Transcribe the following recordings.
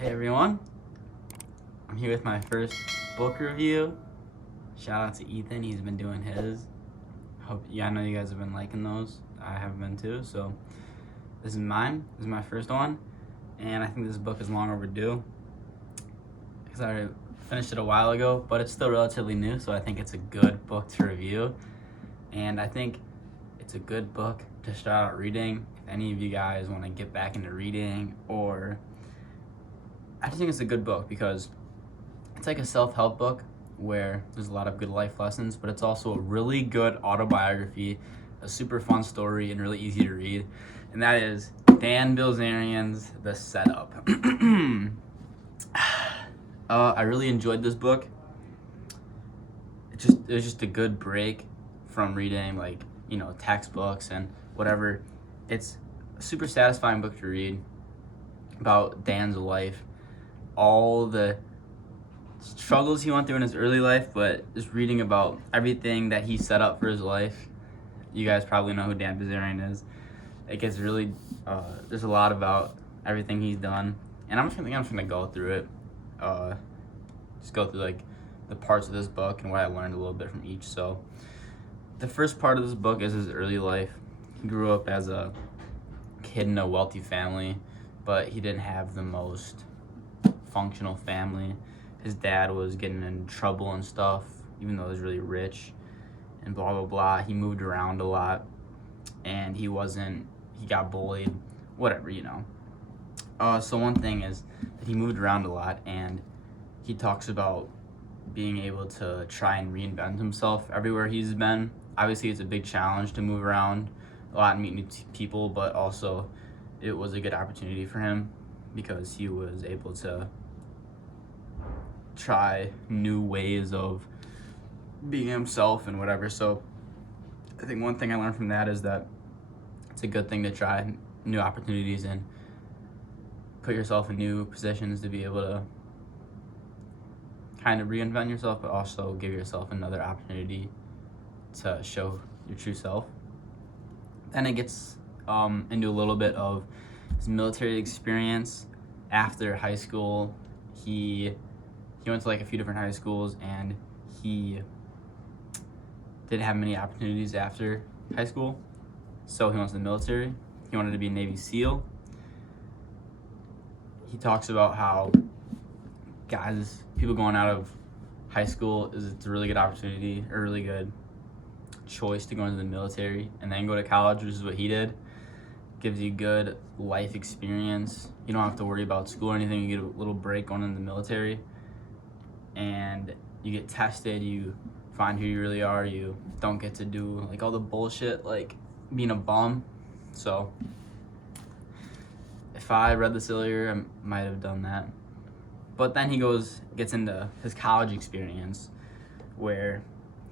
Hey everyone, I'm here with my first book review. Shout out to Ethan, he's been doing his. I know you guys have been liking those. I have been too, so this is mine. This is my first one, and I think this book is long overdue because I finished it a while ago, but it's still relatively new, so I think it's a good book to review. And I think it's a good book to start out reading. If any of you guys want to get back into reading, or I just think it's a good book because it's like a self-help book where there's a lot of good life lessons, but it's also a really good autobiography, a super fun story, and really easy to read. And that is Dan Bilzerian's The Setup. I really enjoyed this book. It was just a good break from reading textbooks and whatever. It's a super satisfying book to read about Dan's life, all the struggles he went through in his early life, but just reading about everything that he set up for his life. You guys probably know who Dan Bilzerian is. It gets really, there's a lot about everything he's done, and I'm just gonna go through it. Just go through the parts of this book and what I learned a little bit from each. So the first part of this book is his early life. He grew up as a kid in a wealthy family, but he didn't have the most functional family. His dad was getting in trouble and stuff, even though he was really rich, and blah blah blah. He moved around a lot, and he got bullied, whatever, So one thing is that he moved around a lot, and he talks about being able to try and reinvent himself everywhere he's been. Obviously, it's a big challenge to move around a lot and meet new people, but also it was a good opportunity for him because he was able to try new ways of being himself and whatever. So I think one thing I learned from that is that it's a good thing to try new opportunities and put yourself in new positions to be able to kind of reinvent yourself, but also give yourself another opportunity to show your true self. Then it gets into a little bit of his military experience after high school. He went to a few different high schools, and he didn't have many opportunities after high school, so he went to the military. He wanted to be a Navy SEAL. He talks about how people going out of high school it's a really good opportunity, a really good choice to go into the military and then go to college, which is what he did. Gives you good life experience. You don't have to worry about school or anything. You get a little break going into the military, and you get tested. You find who you really are. You don't get to do all the bullshit like being a bum. So if I read this earlier, I might have done that. But then he gets into his college experience, where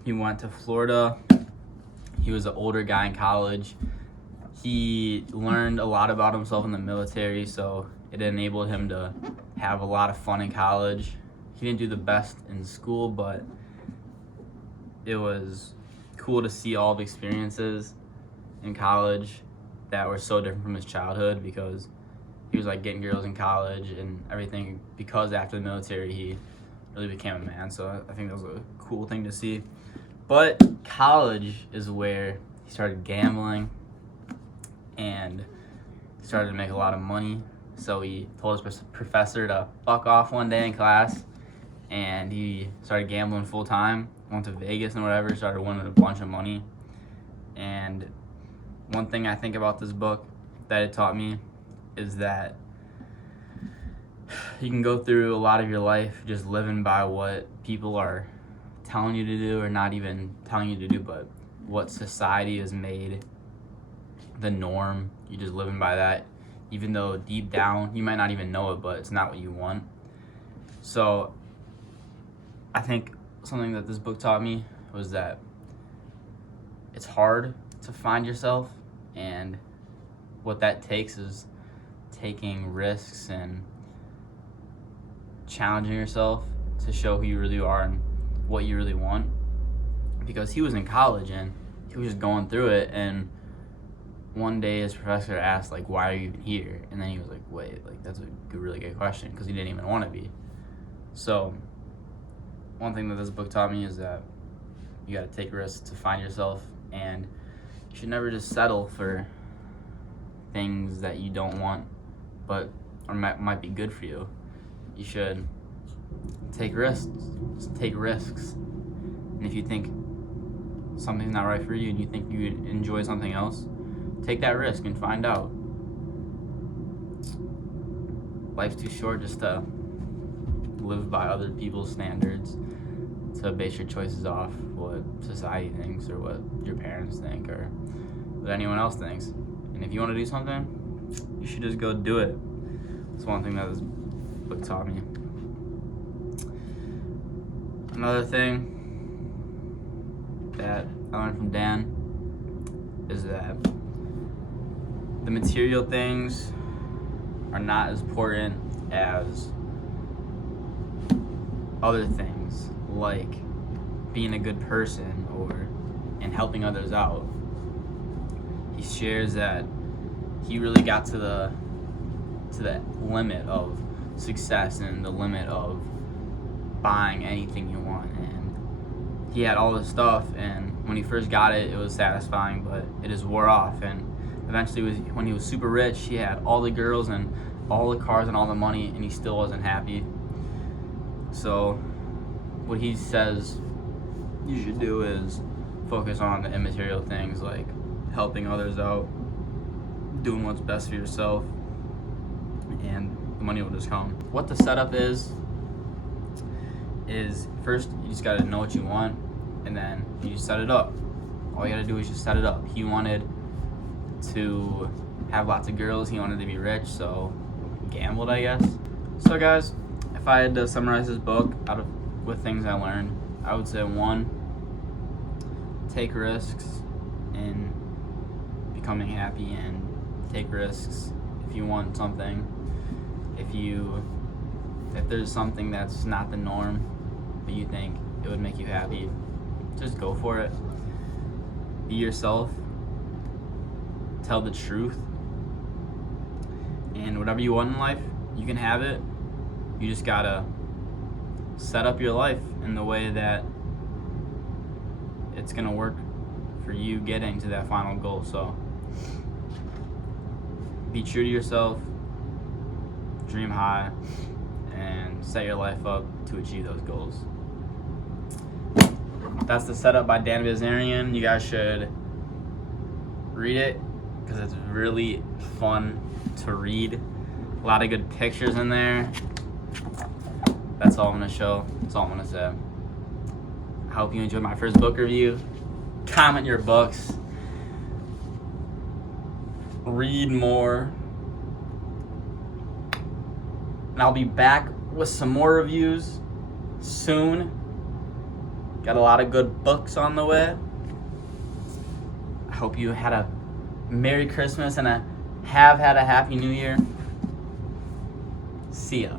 he went to Florida. He was an older guy in college. He learned a lot about himself in the military, so it enabled him to have a lot of fun in college. He didn't do the best in school, but it was cool to see all the experiences in college that were so different from his childhood, because he was getting girls in college and everything, because after the military he really became a man. So I think that was a cool thing to see. But college is where he started gambling and started to make a lot of money. So he told his professor to fuck off one day in class, and he started gambling full time, went to Vegas and whatever, started winning a bunch of money. And one thing I think about this book that it taught me is that you can go through a lot of your life just living by what people are telling you to do, or not even telling you to do, but what society has made the norm. You just living by that, even though deep down you might not even know it, but it's not what you want. So I think something that this book taught me was that it's hard to find yourself, and what that takes is taking risks and challenging yourself to show who you really are and what you really want. Because he was in college and he was just going through it, and one day his professor asked, like, why are you even here? And then he was like, wait, like, that's a really good question, because he didn't even want to be. So one thing that this book taught me is that you got to take risks to find yourself, and you should never just settle for things that you don't want but or might be good for you. You should take risks. Just take risks. And if you think something's not right for you and you think you would enjoy something else, take that risk and find out. Life's too short just to live by other people's standards, to base your choices off what society thinks or what your parents think or what anyone else thinks. And if you want to do something, you should just go do it. That's one thing that this book taught me. Another thing that I learned from Dan is that the material things are not as important as other things, like being a good person and helping others out. He shares that he really got to the limit of success and the limit of buying anything you want, and he had all this stuff, and when he first got it, it was satisfying, but it just wore off, and eventually when he was super rich, he had all the girls and all the cars and all the money, and he still wasn't happy. So what he says you should do is focus on the immaterial things, like helping others out, doing what's best for yourself, and the money will just come. What the setup is first you just gotta know what you want, and then you just set it up. All you gotta do is just set it up. He wanted to have lots of girls, he wanted to be rich, so gambled, I guess. So guys, if I had to summarize this book with things I learned, I would say 1, take risks in becoming happy, and take risks if you want something. If there's something that's not the norm, but you think it would make you happy, just go for it. Be yourself. Tell the truth. And whatever you want in life, you can have it. You just gotta set up your life in the way that it's gonna work for you getting to that final goal. So be true to yourself, dream high, and set your life up to achieve those goals. That's the setup by Dan Bilzerian. You guys should read it because it's really fun to read. A lot of good pictures in there. That's all I'm gonna show. That's all I'm gonna say. I hope you enjoyed my first book review. Comment your books. Read more. And I'll be back with some more reviews soon. Got a lot of good books on the way. I hope you had a Merry Christmas and have had a Happy New Year. See ya.